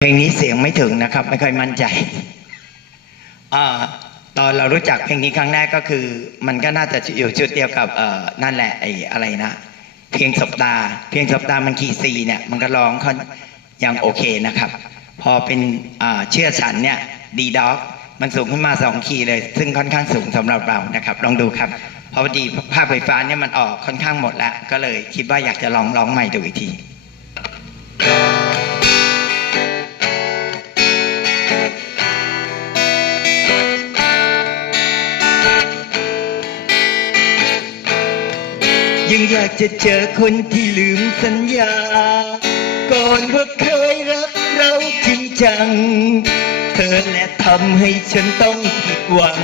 เพลงนี้เสียงไม่ถึงนะครับ ไม่ค่อยมั่นใจอตอนเรารู้จักเพลงนี้ครั้งแรกก็คือ มันก็น่าจะอยู่ชุดเดียวกับนั่นแหละไอ้อะไรนะเพียงสบตา เพียงสบตามันขี่ซีเนี่ยมันก็ร้องค่อนยังโอเคนะครับ พอเป็นเชื่อฉันเนี่ยดีด็อกมันสูงขึ้นมาสองคีเลย ซึ่งค่อนข้างสูงสำหรับเรานะครับ ลองดูครับพราะพอดีภาพไฟฟ้าเนี่ยมันออกค่อนข้างหมดแล้ว ก็เลยคิดว่าอยากจะลองร้องใหม่ดูอีกที ยังอยากจะเจอคนที่ลืมสัญญา ก่อนว่าเคยรักเราจริงจัง เธอแหละทำให้ฉันต้องผิดหวัง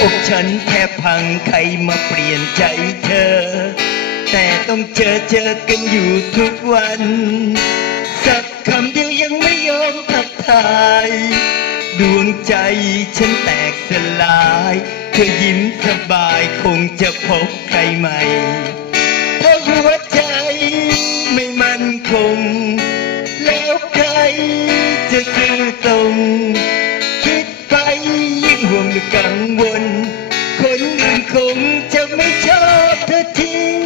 อกฉันแทบพังใครมาเปลี่ยนใจเธอ แต่ต้องเจอเจอกันอยู่ทุกวัน สักคำเดียวยังไม่ยอมทักทาย ดวงใจฉันแตกสลาย เธอยิ้มสบายคงจะพบใครใหม่เพราะหัวใจไม่มั่นคง แล้วใครจะซื่อตรงคิดไปยิ่งห่วงหรือกังวล คนอื่นคงจะไม่ชอบเธอทิ้ง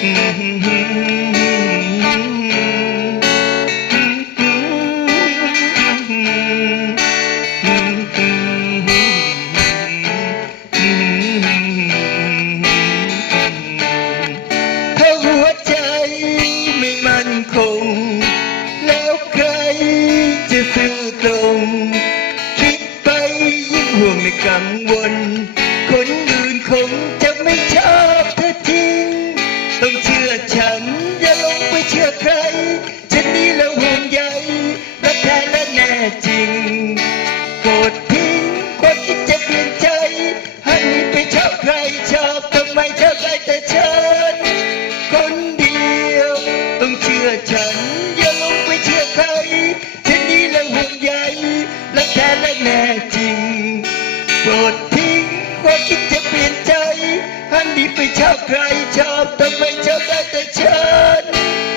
ถ้าหัวใจไม่มั่นคง แล้วใครจะซื่อตรงคิดไปยิ่งห่วงและกังวล คนอื่นคงจะ ต้องเชื่อฉัน อย่าลงไปเชื่อใคร ฉันนี่ละห่วงใยรักแท้และแน่จริงโปรดทิ้งความคิดจะเปลี่ยนใจหันนี้ไปชอบใครชอบทำไมชอบได้แต่ฉัน คนเดียว ต้องเชื่อฉัน อย่าลงไปเชื่อใคร ฉันนี่ละห่วงใยรักแท้และแน่จริงโปรด เปลี่ยนใจหัน